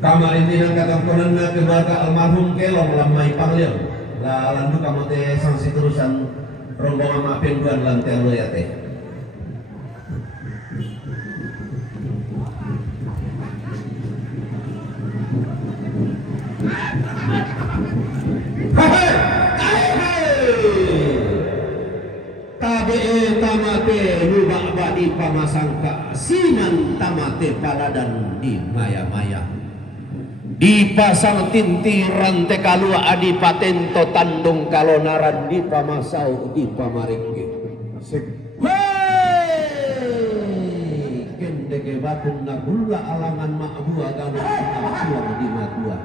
Kamarin tinang katangkunan na keluarga almarhum kelong lamay panglil. Landu kamu teh sanksi terusan rombongan mapengguan lantai lo ya teh. Tabe tamate lubak badi pamasangka sinan tamate paladan di maya-maya dipasang tintiran te kalua adipatento tandung kalonaran di pamasau di pamarike kendeke batung nagulla alangan ma'bua galung abuang di matua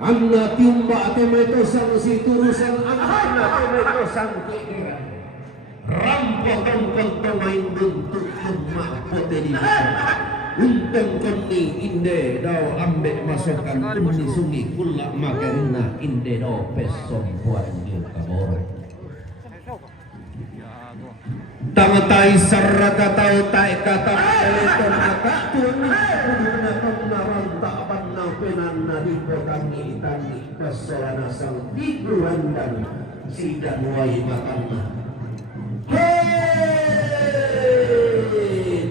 anna tiumba temetosang si turusan anna temetosang kira rampok kongkol pemain bentuk emak pote di unteng koni inde dao ambek masukkan tuni sungi kulak makarina inde dao pesom buat dia kabor tamatai sarata tau tai kata teleton maka tuni kuduna penaran tak panau penanna di potangi tangi kesolana sang di dan sidan wai makanna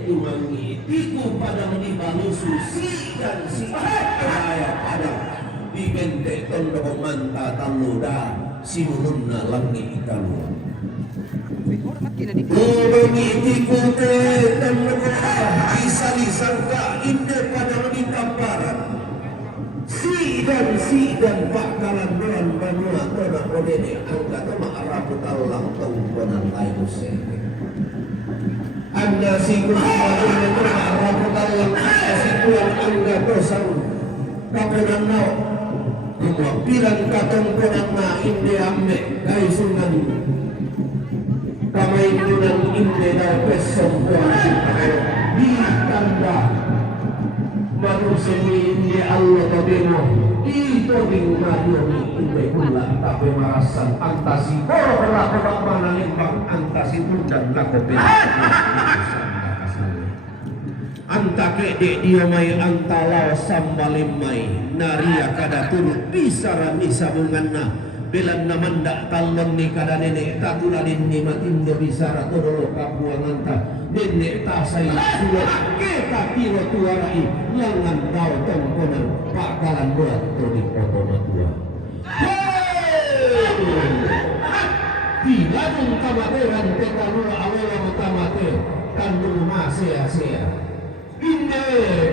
tumangi tiku pada menibalu susi dan si kaya pada dibentek tondok manta taluda si mulunna langi ikalu tumangi tiku dan bisa disangka inde pada menikamparan si dan bakalan doan banua tonak odene angka toma araput Allah tongkonan layu sebe anda sikulan tonak araput Allah sikulan angga tosang kaponan nao kumwa pilang katongkonan na inde amme kaisungan kamaindunan inde na pesong kuang di tanda manusia ini Allah tabemo itu bingungannya ini pula tapi merasan antasi orang orang mana limbang antasi pun dan lakopen antake dek dia mai antala sambalimai naria kada turut bisara misa menganna belan namanda talon ni kada nenek takulalin ni matindo bisara todolo kapuangan ta nenek tasai surat kita kilo tuarai jangan kau tongkonan bakalan buat todi potona tua bila dun kamaderan tekanula awela matamate kandung masea-sea inde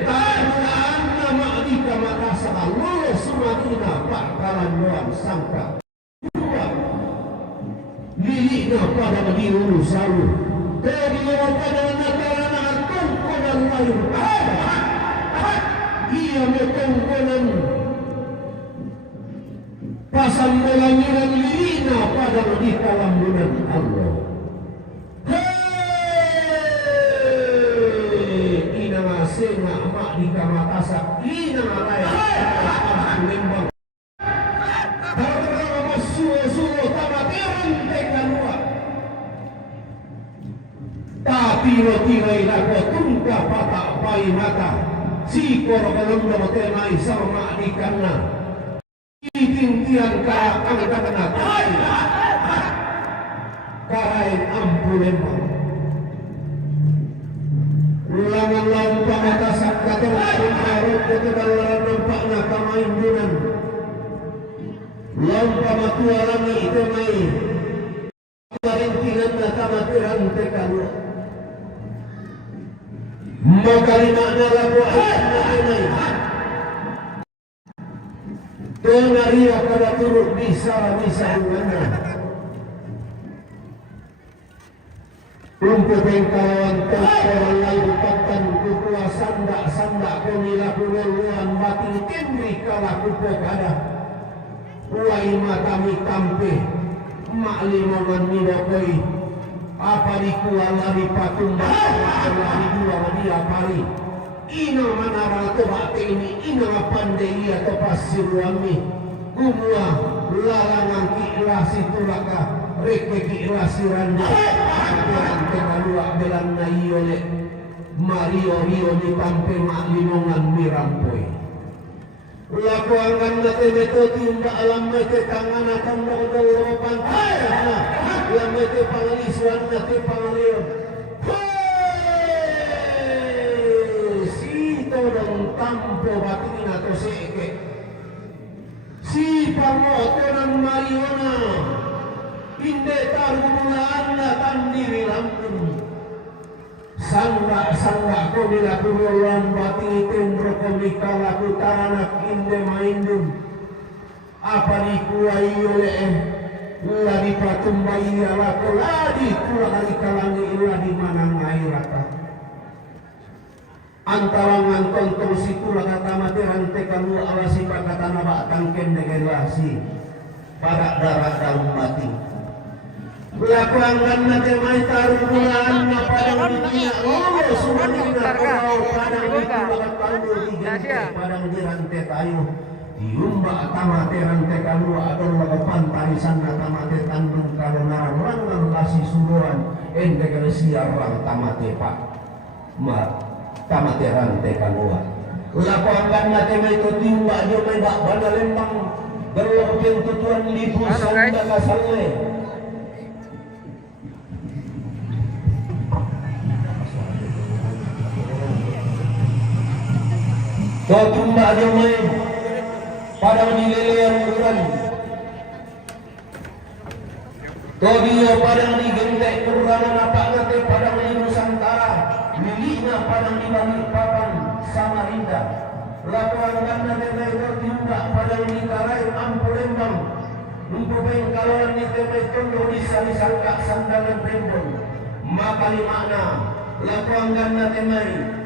taruhan nama di kamatasa lolo sumadina bakalan buat sangka lilina pada mendiuru salu dari pada negara tongkonan lain ia metongkonan pasang melangiran lilina pada di dalam bulan Allah ina ngasena mak di kamatasa ina raya lembang tiro-tiroi lago tungka patak pai mata si koro kalong tenai sama di kana itintian ka angkatna karain ampulembang ulangan lampa mata sakatong kumarut ketebalan nampakna kamaindunan lampa matua langi itemai karintinan na kamatiran tekalu makalina na lagu ayat na tenaria pada turut bisa hubungannya untuk pengkawan terkoran lalu patan kekuasaan sandak komila kululuan batin timri kalah kupokada uai matami kampe maklimongan nilokoi apa dikuala di patung Allah di dua dia pari ina manara tebak ini ina pandai atau pasir wami kumua lalangan kiilasi tulaka reke kiilasi randa aturan tengah dua belan naiyole Mario di tampe maklimongan mirampoy. Laku anggan nate beto timba alam mete tangan akan mau pantai. Alam mete pangalisuan nate pangalion. Si todong tampo batin atau seke. Si pangoto ng Mariona. Inde tarugulaan na tandiri lampun. Sangga ko nila kurulan bati tembro ko mikala kutaranak inde maindum. Apa di kuai oleh ladi patumbai alako ladi kula kali kalangi ladi manang airaka. Antarangan tontong si kula kata materan tekalu alasi pakatana batang kendegen lasi. Pada darah daun mati. Belakangkan nanti main taruh bulan padang dunia Allah subhanahu padang itu bakat tandur tiga padang dirantai kayu diumba tamate rantai kalu atau laga pantai sana tamate tandung kalau narang lasi suruhan ente kalau siarang tamate pak ma tamate rantai kalu belakangkan nanti main itu tiumba dia main bak banda lembang berlokeng tutuan libu sanda kasale. Kau tumba dia main padang dilelean ukuran. Kau dia padang digentek kurangan apa nate padang di Nusantara. Miliknya padang di Balikpapan Samarinda. Laporan nate main kau tumba padang di Karai Ampu Lembang. Untuk main kalauan di tempat kondo disangka sandalan Rembon. Maka di makna laporan nate main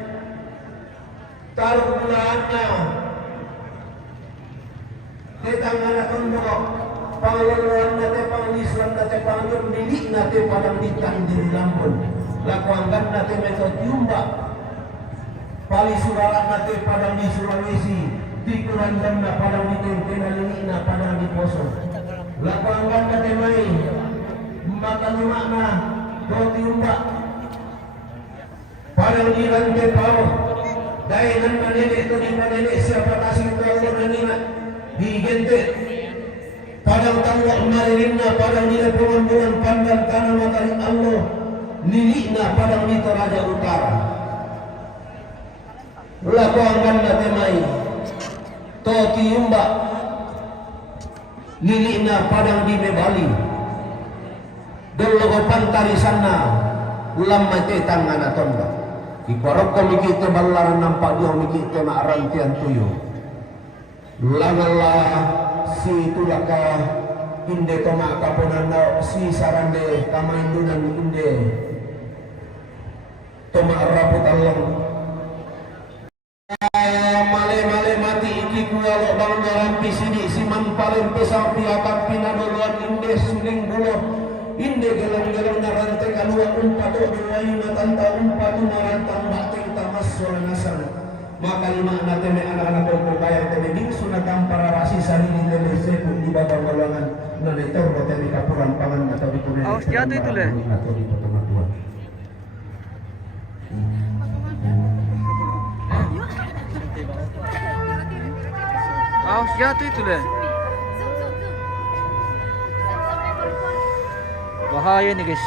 taruh bulannya di tangan tunduk pengeluaran nate pengelisuan nate pengeluaran milik nate padang ditandir lampun lakuangkan nate metode tiumba pali suralat nate padang di Sulawesi di Kurandam na padang di Tentena Lingina padang di Poso lakuangkan nate main makan makna do tiumba padang di rantai bawah dahil nang manene ito di manene siapa kasih tahu nanina di gente padang tangwa marinna padang nila pengambulan pandang tanah matahari Allah nilina padang di Toraja Utara lakuangkan natemai toti umba nilina padang di Mebali dulu pantari sana ulam mate tangan atonda ikorok ko mikite balaran nampak dia mikite maarantian tuyo langala si tulaka inde toma kaponanda si sarande kamaindunan inde toma raput Allah male mati iki kualo bang dalam pisini si manpalin pesapi akan pinadoluan inde suling bulo inde gelang-gelang narante kalua umpatu berwayuna tanta umpatu narantang bating tamas suara nasar maka lima nateme anak-anak kau bayar teme bingsu nakam para rasi salini lele sepu di bawah golongan nanetor teme kapuran pangan atau di punen awas jatuh itu leh atau di pertemuan Tuhan awas jatuh itu leh bahaya nih guys.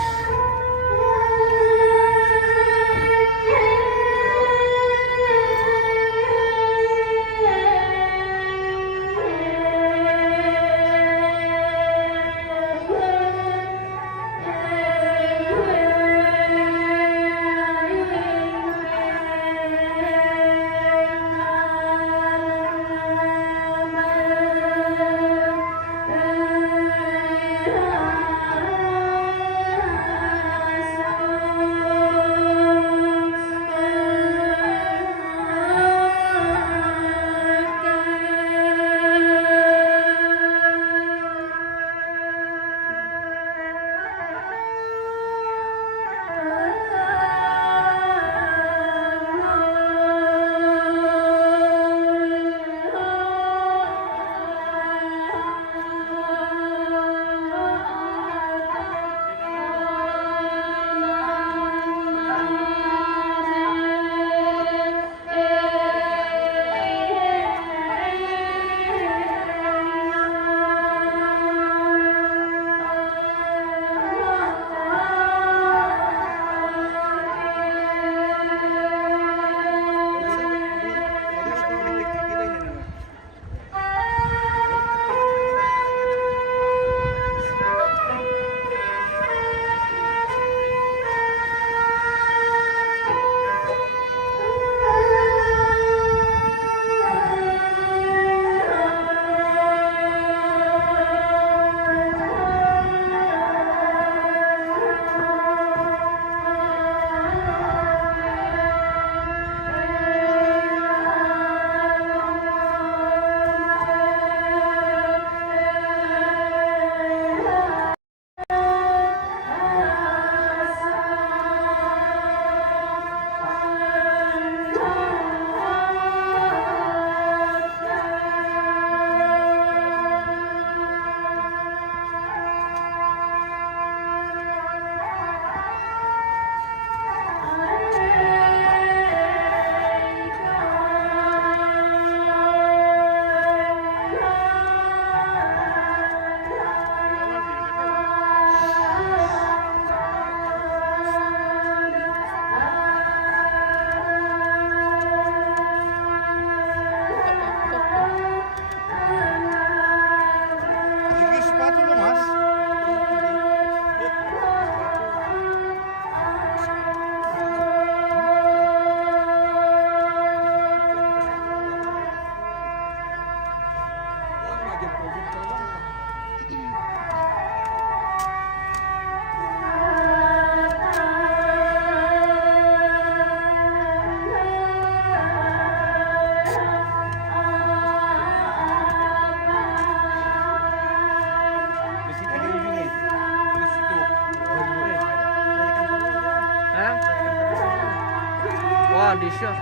Ah, di siya.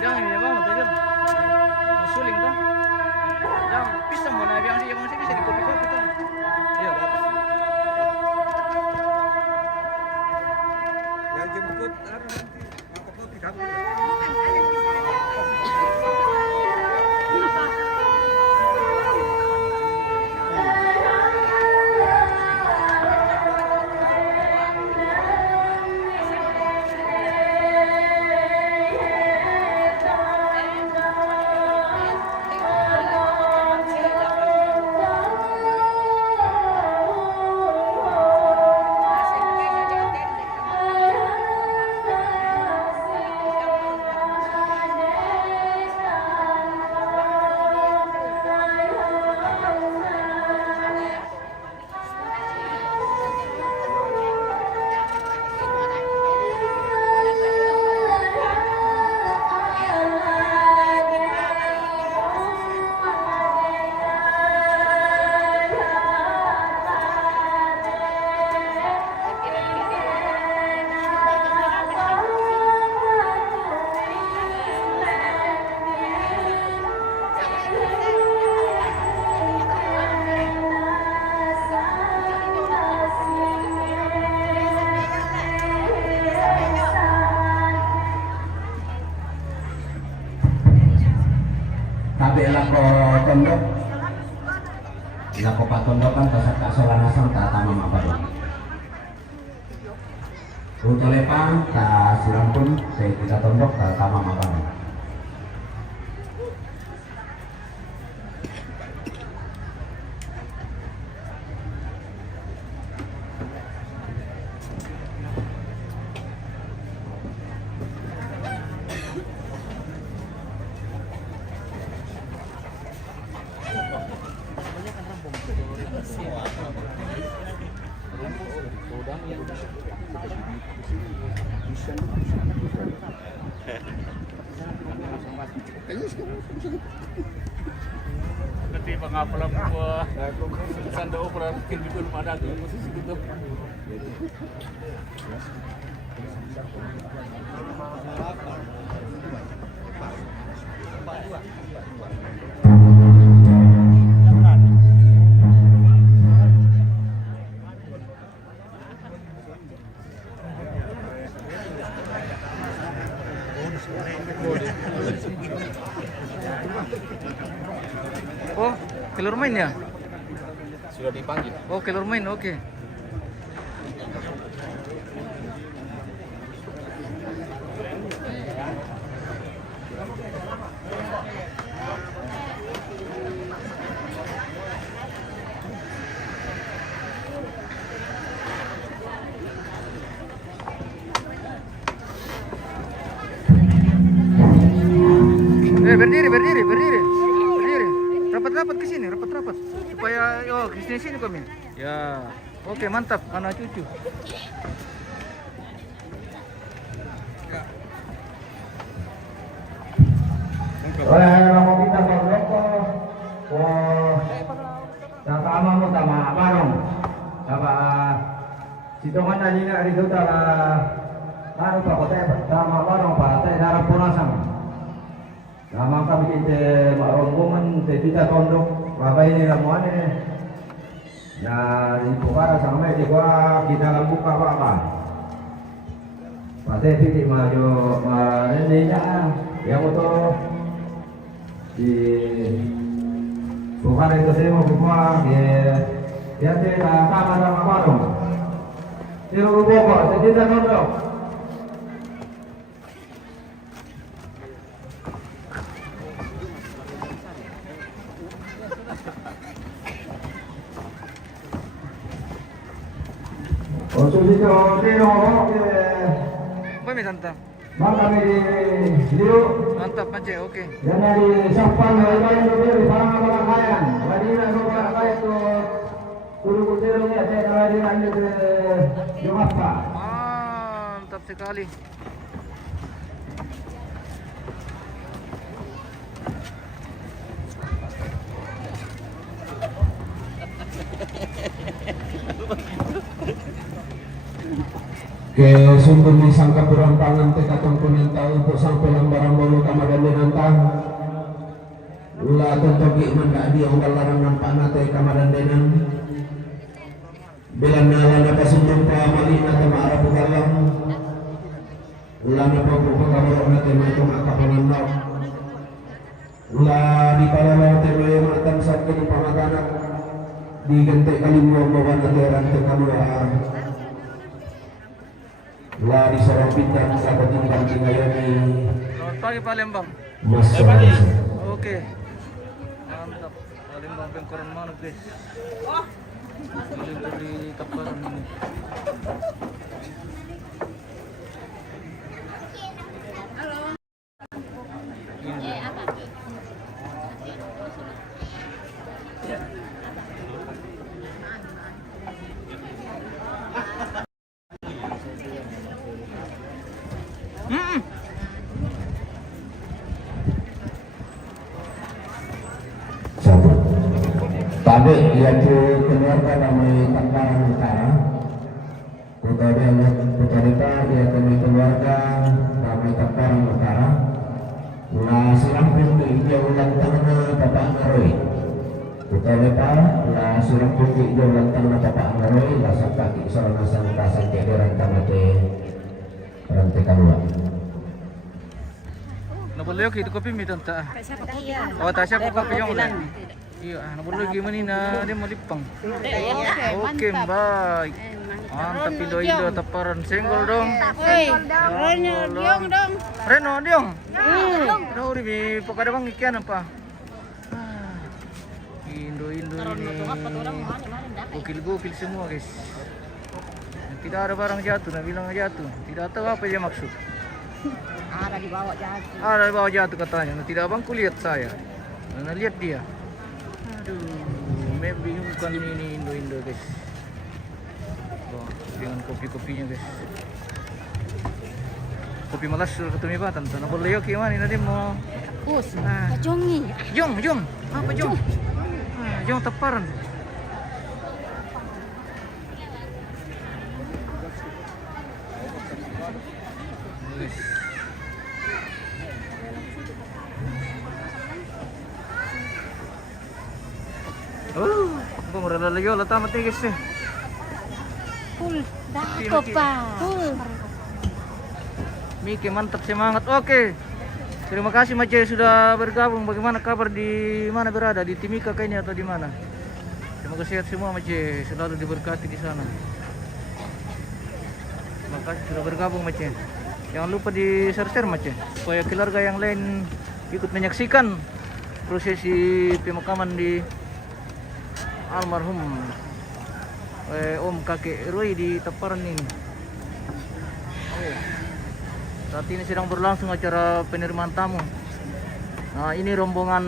Yang ini bang, betul kan? Suling tuh. Yang pisang mana yang sih bisa di kopi-kopi tuh. Iya. Yang jemput nanti apa kopi kamu? Tapi lako tondok, lako patondokan peserta solanasan ta tamam apa dong? Rutolepang ta sirampun saya kita tondok ta tamam apa dong? Nanti pengapalan gua sanda ukuran skill betul pada tuh masih segitu. Oh, keluar main ya? Sudah dipanggil. Oh, keluar main, oke. Berdiri. Rapat ke sini, rapat. Supaya ke sini kami. Ya. Oke, mantap anak cucu. Oleh orang kita berloko, sama mo tama barong, sama sitongan na nina rito tala, ano pa kote sama barong pa tayo harap punasan. Sama kami kita maronggongan tidak tondok, babay nila mo na ipo para sa kami, di ba kita lang buka apa? Pati piti maju ini yang untuk di bukan itu saya mau buka dia tidak sama warung di rumah pokok tidak tondok. Kami tanta. Mantap aja, oke. Dan dari Sapan Hawaii di parang Balakayan, wadina ko Balakayan to turu kutirongnya saya tadi lanjut ke Jomapa. Mantap sekali. ke sundun ni sangka perampangan te katong kuninta untuk sampai lambaran bolu kamadan denantang ulah tuntuki manda di ongkal larangan panate kamadan denan bila nalana pasundun pa malina tama arap galang ulah na pagpapakabarok na tema itong akapanganlaw ulah di palalaw tema yung matang sa kini pangatanak di gante kalimwang bawa na teran te kamulaan ulah di sorong bintang sa katingkang ngayon ni Selamat pagi Palembang. Mas Oke. Mantap. Palembang pengkoran mana guys? Ini dari Taparan ini. satu tadi yaitu keluarga ramai Tangkaran Utara Kutari Kutarita yaitu keluarga ramai Tangkaran Utara ulah sirampun di jauhan tengah Bapak Ngaroy Kutarita ulah sirampun di jauhan tengah Bapak Ngaroy ulah sakaki sarana sangkasan kederan tamate rantai keluar Nabulog itu kopi mi tanta. Iya. Oh, tasya ko kopi yung ulan. Iya, nabulog gimana ni na dia malipang. Oke, baik. Mantap Indo-Indo Taparan senggol dong. Oi, Reno diong dong. Reno diong. Udah uri mi pokada bang ikian apa? Indo-Indo ini. Gokil-gokil semua guys. Tidak ada barang jatuh, nah bilang jatuh. Tidak tahu apa dia maksud. Ada di bawah jatuh. Ada di bawah jatuh katanya. Nah, tidak abang kulihat saya. Nah, lihat dia. Aduh, membingungkan ini Indo-Indo guys. Oh, dengan kopi-kopinya guys. Kopi malas sudah ketemu batan. Nah, boleh yuk gimana nanti mau. Us, jongi. Jong. Apa Jong? Jong Taparan. Oh, aku merela lagi lah tamat nih guys. Full dako pa. Full. Miki mantap semangat. Oke. Terima kasih Mace sudah bergabung. Bagaimana kabar di mana berada? Di Timika kayaknya atau di mana? Semoga sehat semua Mace, selalu diberkati di sana. Terima kasih sudah bergabung Mace. Jangan lupa di share Mace supaya keluarga yang lain ikut menyaksikan prosesi pemakaman di almarhum Om Kakek Roy di Taparan ini. Oh. Saat ini sedang berlangsung acara penerimaan tamu. Nah, ini rombongan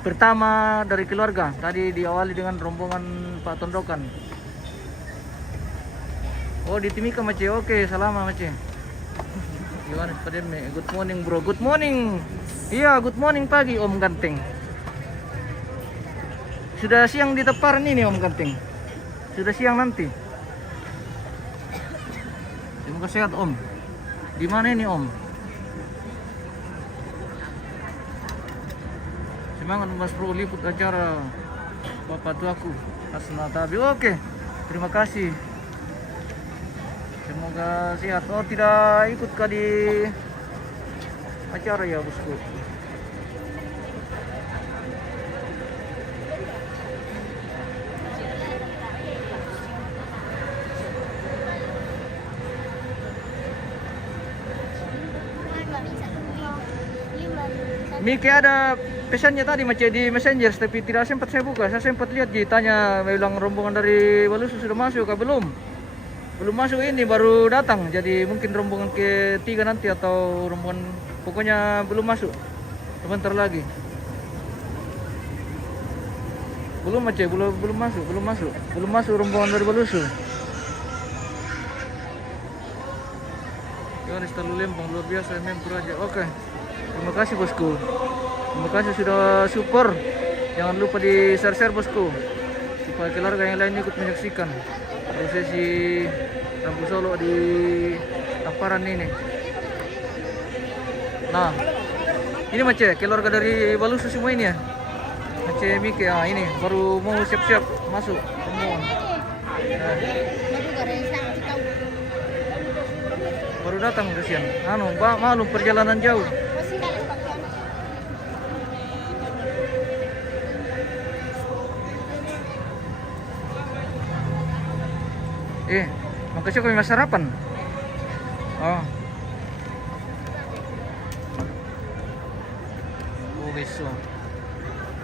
pertama dari keluarga. Tadi diawali dengan rombongan Pak Tondokan. Oh, di Timika Mace. Oke, salam Mace. Gimana Pademe? Good morning bro. Good morning. Iya, good morning pagi Om Ganteng. Sudah siang di Taparan ini Om Ganteng. Sudah siang nanti. Semoga sehat Om. Di mana ini Om? Semangat Mas Bro liput acara Bapak Tuaku Hasna Tabi. Oke, terima kasih. Semoga sehat. Oh, tidak ikut kah di acara ya bosku? Miki ada pesannya tadi Mace di Messenger tapi tidak sempat saya buka. Saya sempat lihat ditanya bilang rombongan dari Walusu sudah masuk kah belum? Belum masuk ini baru datang. Jadi mungkin rombongan ketiga nanti atau rombongan pokoknya belum masuk. Sebentar lagi. Belum Mace, belum masuk rombongan dari Walusu. Yohanes Terlalu Lembang luar biasa member aja. Oke. Terima kasih bosku. Terima kasih sudah support. Jangan lupa di share bosku supaya keluarga yang lain ikut menyaksikan prosesi Rambu Solo di Tamparan ini. Nah, ini Mace, keluarga dari Balusu semua ini ya. Mace Miki, ini baru mau siap-siap masuk semua. Nah, baru datang kesian. Maklum perjalanan jauh. Makasih kami mas sarapan. Oh. Oh guys, so.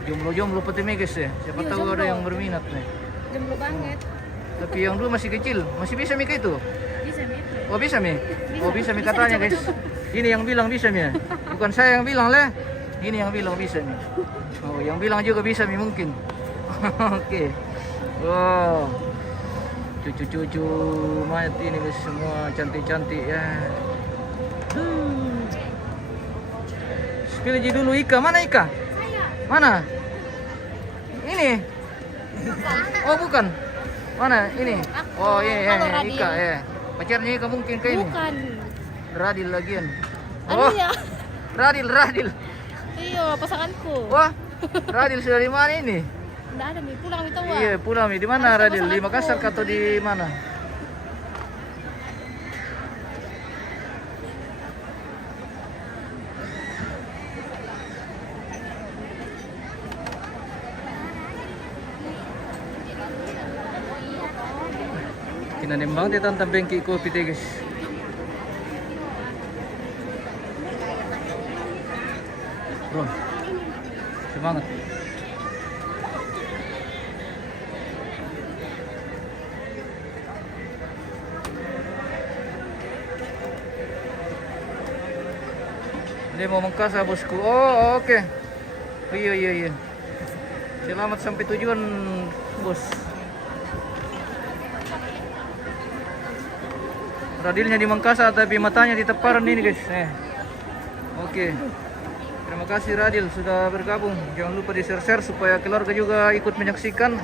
Jomblo-jomblo pati may guys eh. Siapa tahu ada yang berminat nih. Jomblo banget. Tapi yang dulu masih kecil, masih bisa Mika itu? Bisa nih. Oh bisa Mi? Oh bisa Mi katanya guys. Ini yang bilang bisa Mi. Bukan saya yang bilang leh. Ini yang bilang bisa Mi. Oh yang bilang juga bisa Mi mungkin. Oke. Wow. Cucu-cucu mayat ini guys semua cantik-cantik ya. Pilih dulu Ika. Mana Ika? Mana? Ini? Oh bukan. Mana? Ini? Oh iya, Ika ya. Pacarnya Ika mungkin kayak ini. Bukan. Radil lagian. Anu ya. Radil. Iya, pasanganku. Wah, Radil sudah di mana ini? Enggak ada nih, pulang itu wah. Iya, pulang Mi. Di mana Radil? Di Makassar atau di mana? Kinanimbang di tantang bengki kopi teh guys. Bro, semangat. Dia mau Makassar bosku. Oh oke. Oh, iya. Selamat sampai tujuan bos. Radilnya di Makassar tapi matanya di Tamparan ini guys. Oke. Terima kasih Radil sudah bergabung. Jangan lupa di share supaya keluarga juga ikut menyaksikan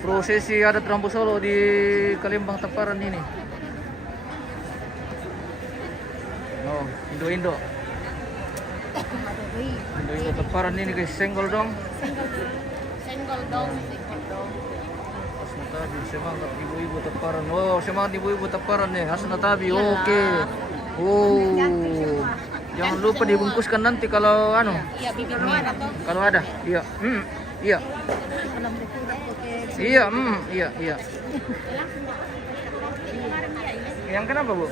prosesi adat Rambu Solo di Kalembang Tamparan ini. Oh, Indo. Indo Tamparan ini guys, senggol dong. Senggol dong. Asna Tabi, semangat ibu-ibu Tamparan. Oh, semangat ibu-ibu Tamparan nih, Asna Tabi. Oke. Oh. Jangan lupa dibungkuskan nanti kalau Iya, bibit merah toh. kalau ada. Iya. Iya. Iya. Yang kenapa, Bu?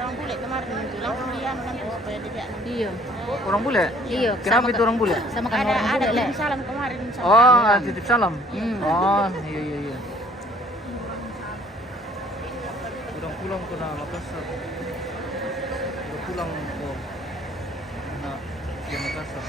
Orang bule kemarin itu langsung dia nanti supaya dia. Iya. Orang bule? Iya. Kenapa itu orang bule? Sama kan orang bule. Ada titip salam kemarin. Oh, titip salam. Oh, iya. Pulang ke Makassar. Pulang ke Makassar.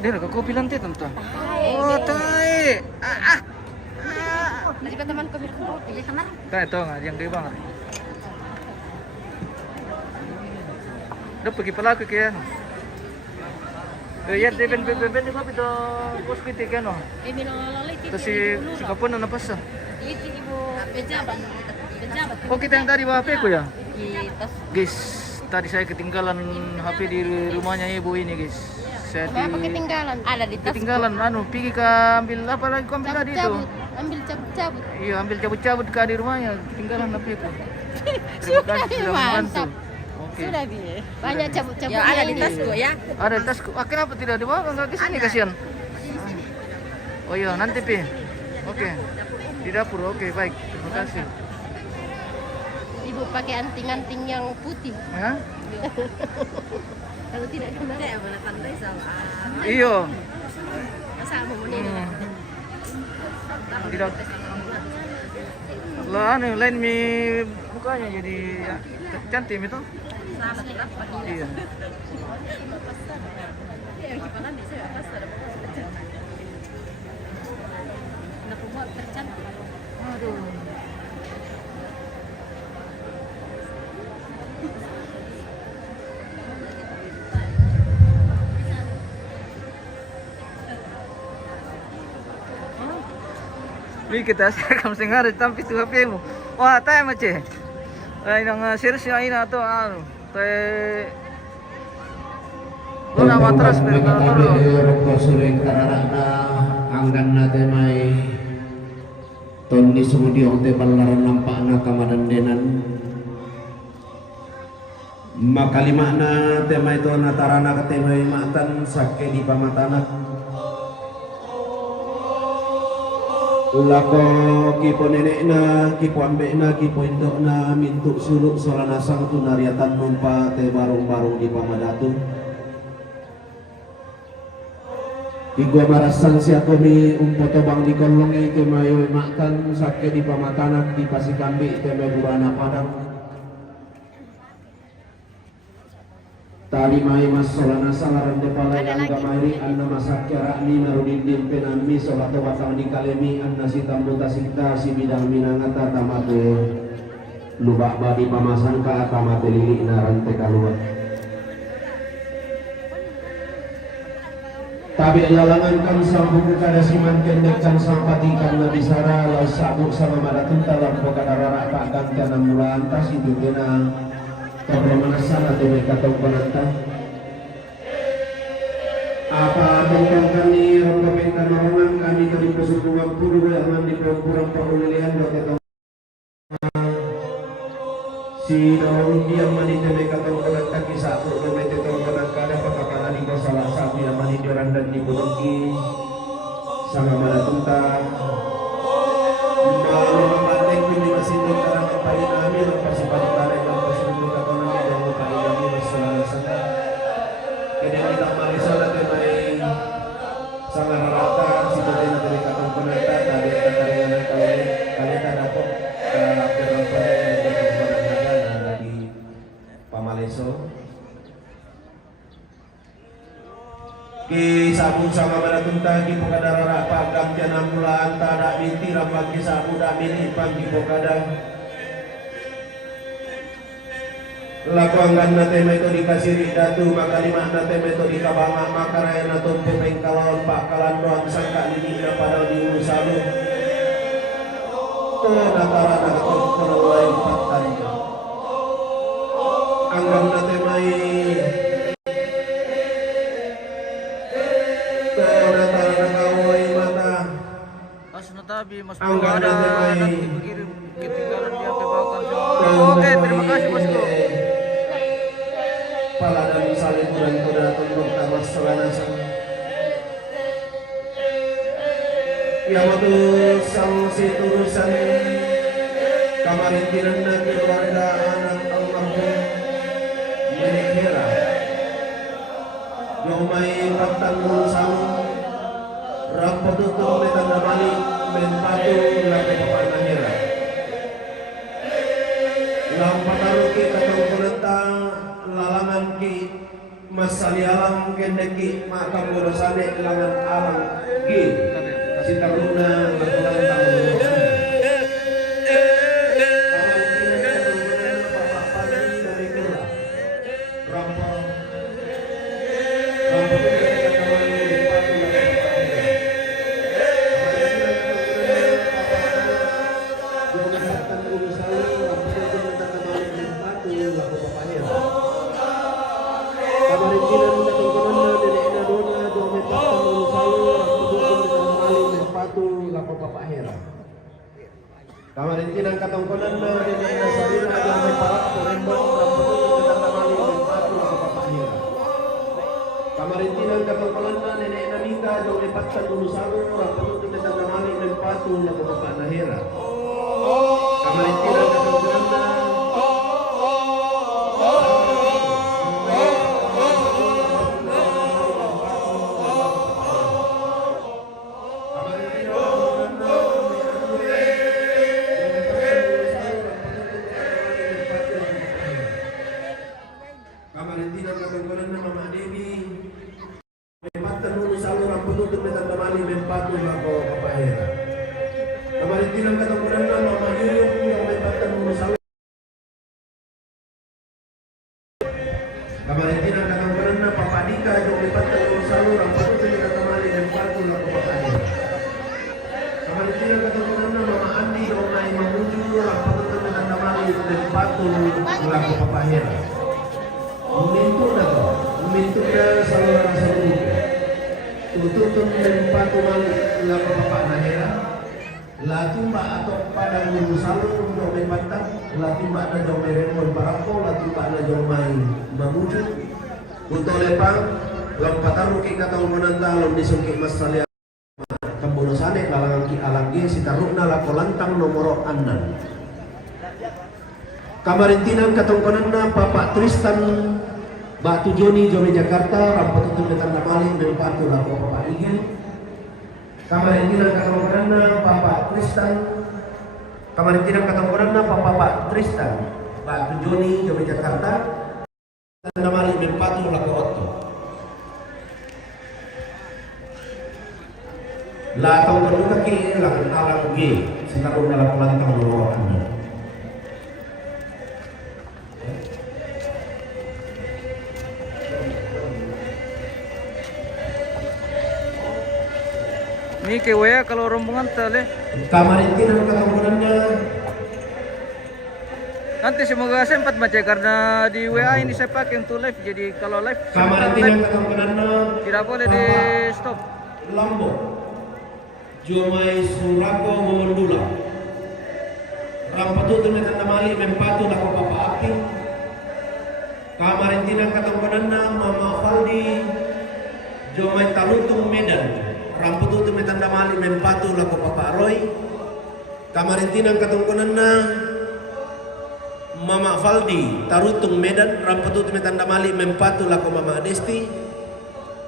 Dia ke kopi lantai tante. Oh, tai. Jadi teman kami di kamar. Tai tahu nggak yang gede banget. Udah pergi pelaku kian. Ya, ben di kopi to bos kita kan. Ini lololit. Terus si kapon na pas. Itu ibu pejabat. Oh, kita yang tadi bawa HP ku ya? Kita Guys, tadi saya ketinggalan HP di rumahnya ibu ini, guys. Saya apa ketinggalan? Ada di tas. ketinggalan pergi ke ambil apa lagi ku ambil tadi itu. Ambil cabut. Iya, ambil cabut-cabut ke di rumahnya, ketinggalan HP ku. Terima kasih sudah membantu. Oke. Sudah bi. Banyak cabut-cabut. Ya ada di tasku ya. Ada di tasku. Kenapa tidak dibawa? Enggak ke sini kasihan. Oh iya, nanti Pi. Oke. Di dapur. Oke, baik. Terima kasih. Ibu pakai anting-anting yang putih. Ya? Kalau tidak kemana? Tidak boleh pandai sama. Iya. Masa mau menilai? Tidak. Lah lain mi mukanya jadi ya, cantik itu. Iya. Aduh. Mi kita sekam sengarit tapi tu HP mo. Wah, tayo mace. Ay nang series na ina to ano. Tay Luna matras pero Katabi kalau rokok suring kararana anggan nate may Tony sumudi ang te balaran nampak na kamadandenan makalima na te may to natarana ka te may matan sakke di pamatanak lako kipo nenek na kipo ambek na kipo indok na mintuk suluk soranasang tu nariatan numpa te barung-barung di pamadatu Igwa marasan siya kami umpoto bang di kolongi ke mayo makan sakke di pamatanak di pasikambi te may burana padang Tali mai mas solana salaran de palai angga mairi anna masakke rakmi marudindin penami solato batang di kalemi anna sitambu tasikta si bidang minangata tamate lubak badi pamasangka tamate lili narante kaluat Tabi lalangan kan sang buku kada siman kendek kan sang patikan nabi sara lau sabuk sama madatun dalam pokada rarak pak gantian mulaan tas itu kena Kabromana sana tebe katong pananta apa tongkang kami rompapengkan marangan kami kami pesukungan puru yang di kurang perulilian dokter si daun dia mani tebe katong pananta kisah puru mete tong pananta ada pakapana di salah satu yang mani doran dan di bunuki sama madatunta malu mempateng kini masih dokarang kapain amin persipan tarik Kedai kita Malaysia nanti main sangat rata situasi dari katong penata tadi kataringan kali dapat perang pada di Pamalaysia. Ki sabun sama baratunta ki pokada rara pagam jana mulaan tada binti rambak ki sabu dak binti pagi pokada Lakuangan nate metode kasiri datu makalima nate metode kabanga makaraya natum pengkalon pak kalan doang sangka lini pada di urusalu to natara nakatum penolai patan anggan nate mai to natara nakawai mata Mas Natabi, Mas Angga ada Natabi. nanti berkirim ketinggalan dia kebawakan semua. Oke, terima kasih Bosku. Pala dan salib dan kuda tunduk tamas selanasa Ya waktu sang siturusan kamarin tinanda keluarga anak almarhum Nenek Hera Yomai Patan Sang Rampot tutup metanda balik Menpatu laki pepana Hera Lampataruki katong penentang lalangan ki masali alam kendeki makam bodosane langan alam ki sitaruna lakukan tamu Kamarin tinang katongkonan na nenek na sarina yang may parak po rembang rampututo kita tamali ng patu sa papahira. Kamarin tinang katongkonan na nenek na Mika yung may patsan ulusalo rampututo kita tamali ng patu sa papahira. Kamarin tinang katongkonan na Kamarin ang katangkaran na papadika yung lipat ng ulusalo ang patuloy na tamali ng barko na kumakain. Kamarin ang katangkaran patutun lempatu mali laku bapak nahera. La timba atau padang gunung salung untuk mempatang. La timba na jong meremon parako. La timba na jong mai mamuju. Untuk lepang. Lam pataru ki katong menanta lam disungki masalia. Kambono sane kalangan ki alanggi sitarukna lako lantang nomoro 6. Kamarintinan katong konanna Bapak Tristan Batu Joni Joni Jakarta rampatutun betan namali mempatu lako Bapak Igil. Kamarintinan katong konanna Bapak Tristan. Kamarintinan katong konanna Bapak Tristan Batu Joni Joni Jakarta namali mempatu lako Otto. Latong kedua ki lang alang G sekarang dalam pelantang nomor 6. Ini ke WA kalau rombongan tale. Kamarintinan ketampunannya. Nanti semoga sempat baca karena di WA ini saya pakai untuk live. Jadi kalau live Kamarintinan ketampunannya. tidak boleh di stop. Lombok. Jomai Surako Momondula. Rampatu temetan namali mempatu lako Papa Api. Kamarintinan ketampunannya Mama Faldi. Jomai Talutung Medan. Ramputu temetan damali mempatu lako Papa Roy. Kamarintinan katungkunanna Mama Faldi Tarutung Medan. Ramputu temetan damali mempatu lako Mama Desti.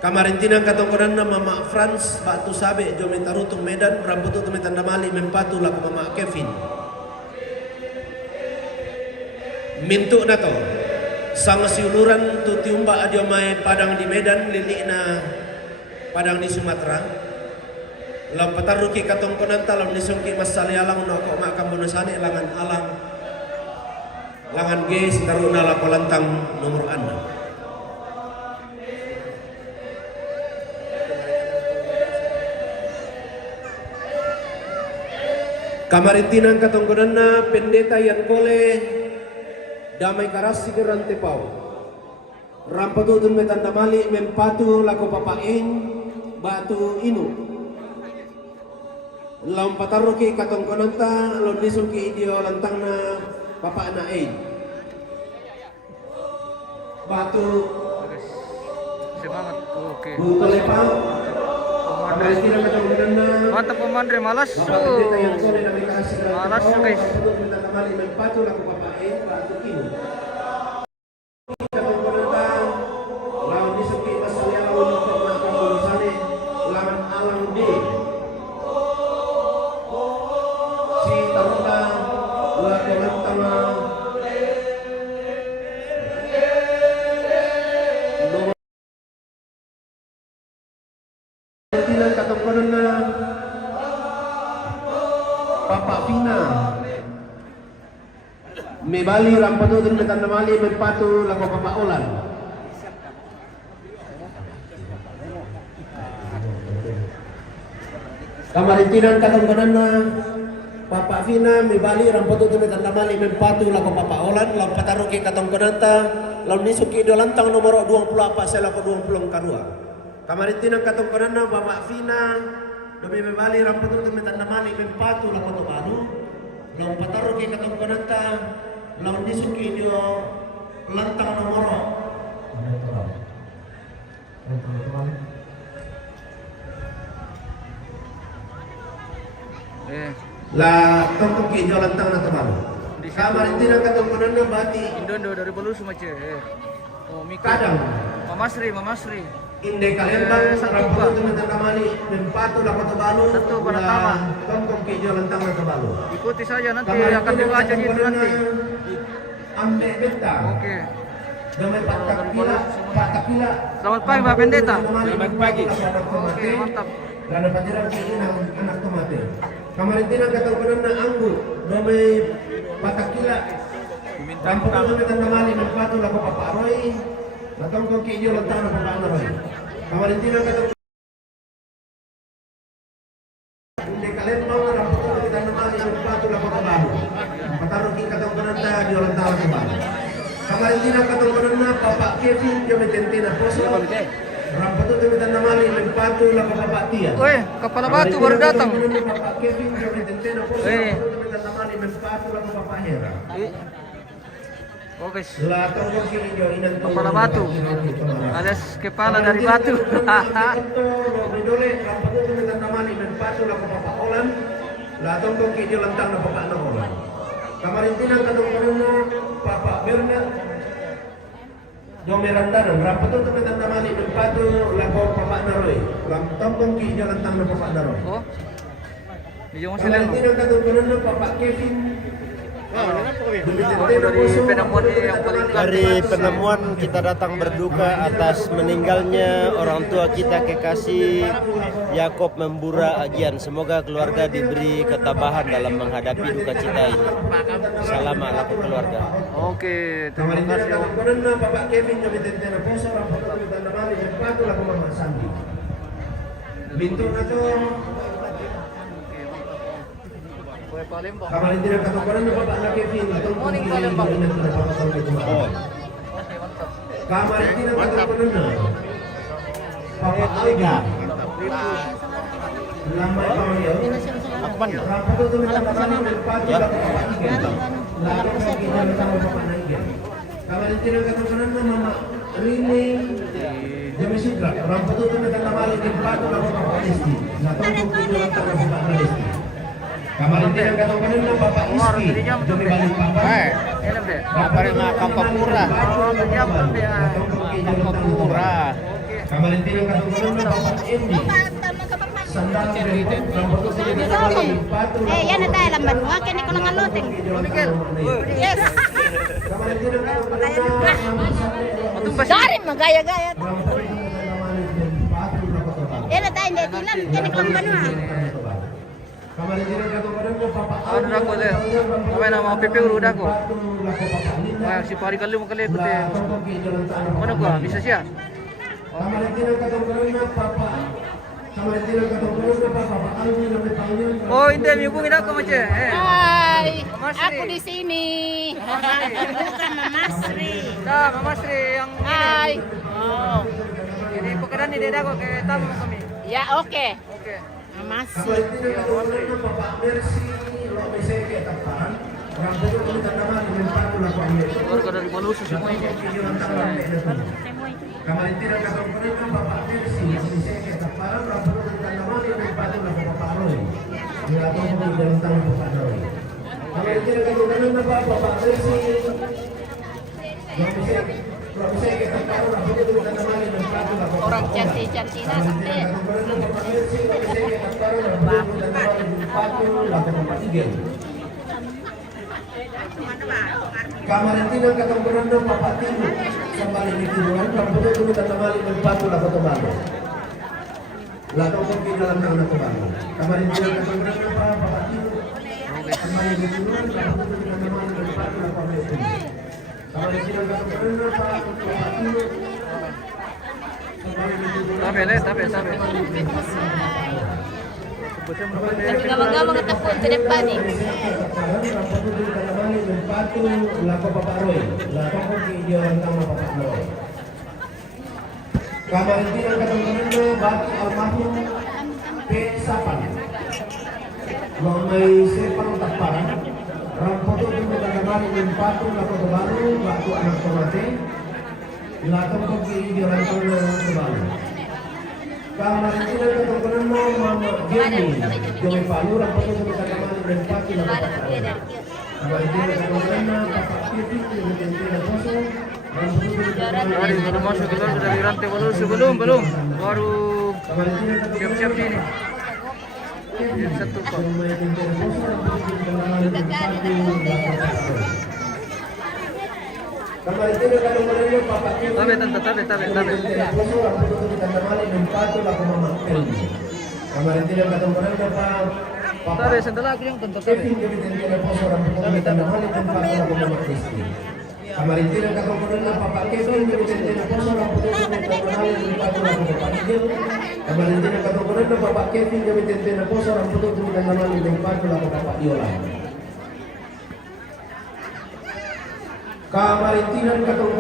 Kamarintinan katungkunanna Mama Franz Batu Sabe Jomai Tarutung Medan. Ramputu temetan damali mempatu lako Mama Kevin. Mintu na to sang siuluran tu tiumba adiomai Padang di Medan lili na Padang di Sumatera. Lam pataruki katong konanta lam nisungki masali alang no ko makam bonusane langan alang. Langan G sitaruna lako lantang nomor 6. Kamarintinan katong konanna pendeta yang kole damai karasi gerante pau. Rampatutun metan damali mempatu lako papain batu inu. Lam pataruki katong konanta lam nisungki idio lantang na papa nae. Batu Semangat. Oke. bukalepang. Kamarintinan katong konanna. Mantap Komandre, malas. Bapak pendeta yang kole damai karasi gerante Malas, pau. guys. Rampatutun metan damali mempatu lako papain batu inu. Bapak Vina Mebali rampatutun metan namali mempatu lako Bapak Olan. Kamarintinan katong konanna Bapak Vina Mebali rampatutun metan namali mempatu lako Bapak Olan. Lam pataruki katong konanta lam nisuki dolantang nomor 24 selako 20 karua. Kamarintinan katong konanna Bapak Vina Dobi Mebali rampatutun metan namali mempatu lako Tubalu. Lam pataruki katong konanta lam nisuki dio lantang nomor la tongkok ki dio lantang na Tubalu. Kamarintinan katong konanna bati Indo dari Belu Sumace. Oh, Mika. kadang Mamasri. Inde kalembang rampatutun metan namali mempatu lako Tubalu. Satu pada tama. Tongkok ki dio lantang na Tubalu. Ikuti saja nanti akan dibaca di itu nanti. Ambe beta. Oke. Damai patakila. Selamat pagi Pak Pendeta. Selamat pagi. Oke, mantap. Karena pajaran keinginan anak tomate. Kamarintinan katong konanna anggur. Damai patakila. Rampatutun metan namali mempatu lako Papa Roy. Latong kong kiyo lantang na Papa Roy. Kamarintinan katong Inde kalembang rampatutun metan namali mempatu lako Tubalu. Patarong ki katong konanta di lantang na Tubalu. Kamarintinan katong konanna Papa Kevin yo metentina poso. Rampatutun metan namali mempatu Batu laku Bapak Tia. Weh, Kepala Batu baru datang. Bapak Kevin kami tentena poso Eh. kita tamani Batu laku Bapak Hera. Oh guys, Lah tongkong kini jo inan Kepala Batu alias kepala dari batu. Midole rapat itu kita tamani Batu laku Bapak Olan. Lah tongkong kini lantang na Bapak Olan. Kamarin tinang katong kono Bapak Berna. Jo merandanan rapat itu kita tamani Batu laku Bapak Naroy. Lam tongkong kini lantang na Bapak Naroy. Oh, di Jong Kamarin Seleno. tinang katong kono Bapak Kevin. Dari penemuan yang paling Dari penemuan kita datang berduka atas meninggalnya orang tua kita kekasih Yakob Membura Agian. Semoga keluarga diberi ketabahan dalam menghadapi duka cita ini. Salam alaku keluarga. Oke, terima kasih. Bapak Kevin kami tentena poso rapat kita tamani Batu laku Mama Sandi. Bintu na to Kue Palembang. kamarin tinang katong kono Bapak na Kevin atong Morning, Palembang. Kamarin tinang katong kono Bapak Alga. Lambai pamayo. Rapat itu kita tamani Batu laku Bapak Igen. Lalu kita tamani Bapak Naigen. Kamarin tinang katong kono Mama Rini. Jami Sidra, rapat itu kita tamani Batu laku Bapak Listi. Natong kita lantang na Bapak Listi. Kamarin tinang katong kono Bapak Iski. Jami balik papan. Enak deh. Kabar na Kampapura. Menyiapkan deh. Kampapura. Kamarin tinang katong kono Bapak Endi. Sandang dari rapat itu kita tamani Batu laku Eh, yan na tayo lamban mo. Akin ko lang aluting. Yes. Kamarin tinang katong kono Mama Sandi. Untung basi. Sorry, magaya-gaya. Rapat itu kita tamani Batu laku Bapak. Yan na tayo, hindi tilan. Yan ko lang banwa. Kamarin tinang katong kono Bapak Ano na ko deh. Kamay na mga pipi udah ko. Wah, si pari kali mo kali ikuti. Ano ko? Bisa siya. Oh, hindi may hubungin ako mache. Hai, Masri. aku di sini. Bukan Mama Sri. Mama Sri yang Hai. Oh, ini pekerjaan ini aku ke tamu kami. ya oke. Oke. Mama Sri. Keluarga dari Malusu semua ini. Kamarintiran katong kono Bapak Persi, sisi kita parang rapat tanaman yang patu na Bapak Roy. Dia atong ko dalam tahu Bapak Roy. Kamarintiran katong kono Bapak Persi. Yang bisa kita parang rapat tanaman yang patu na Bapak Orang cantik-cantik na sakti. Katong kono Bapak Persi, bisa kita parang rapat tanaman yang patu na Bapak Igel. Kamarintiran katong kono Bapak Tino. Kembali di tujuan, kamu itu kita kembali berpatu lah foto baru. Lalu kopi dalam tangan foto baru. Kemarin dia ketemu apa Bapak Tino. Kembali di tujuan, kamu itu kita kembali berpatu lah foto baru. Kemarin dia ketemu apa Bapak Tino. Tapi. Lagi gawang-gawang ketepun ke depan nih. Berpatu laku Bapak Roy. Lalu kopi dia tangan Bapak Roy. Kemarin dia ketemu batu almarhum P8. Mengenai sepang taparan, rampok itu menggunakan berpatu laku baru, batu anak tomate. Lalu kopi dia tangan baru. Kamarin kita ketemu Mama Jenny, Joy Palu, rapat itu kita kemarin berempat di lapangan. Kamarin kita ketemu Bapak Kevin, Joy Tentena Poso, rapat itu kita Dari baru masuk kita sudah dari rantai Malusu belum. Baru kamarin kita ketemu siap-siap ini. Jadi satu kok. Joy Tentena Poso, rapat itu kita kemarin berempat di lapangan. Kamarin kita ketemu Bapak Kevin. Tapi. Kamarin tidak ketemu Bapak Tapi setelah aku yang tentu tapi. Kevin kami tidak poso orang kita namanya tempat aku Mama Kristi. Kamarin tidak ketemu Bapak Kevin kami tidak poso orang kita namanya tempat aku Bapak Igel. Kamarin tidak ketemu Bapak Kevin kami tidak poso orang kita namanya tempat aku Bapak Yola. Kamarin tidak ketemu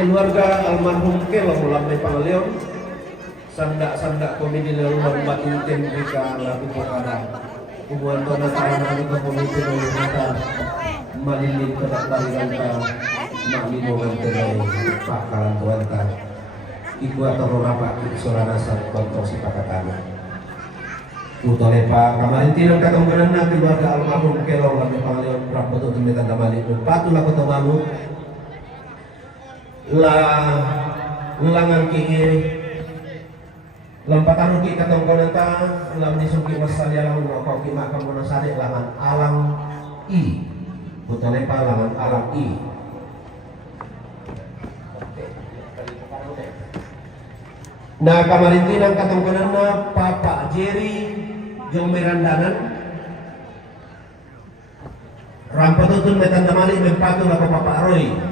keluarga almarhum Kelong Lambe Pangaleon, sandak komedi laluan batin mereka lagu pokada hubungan tona sarana itu komedi lalu kata malilin kedak dari kanta maklimo mantelai pakalan tuanta iku atau rapak sorana sang kontrol si pakatana utole pa kamarin tinang katongganan na keluarga almarhum Kelong Lambe Pangaleon rapat untuk metan damali patulah kota malu langan kiri lampatan rugi katong konanta lam disuki wasalya lang kau kima kamu nasade langan alang i putone pa langan alang i nah kamarintinang katong konanta Papa Jerry jong merandanan rampatutun metan damali mempatu lako Papa Roy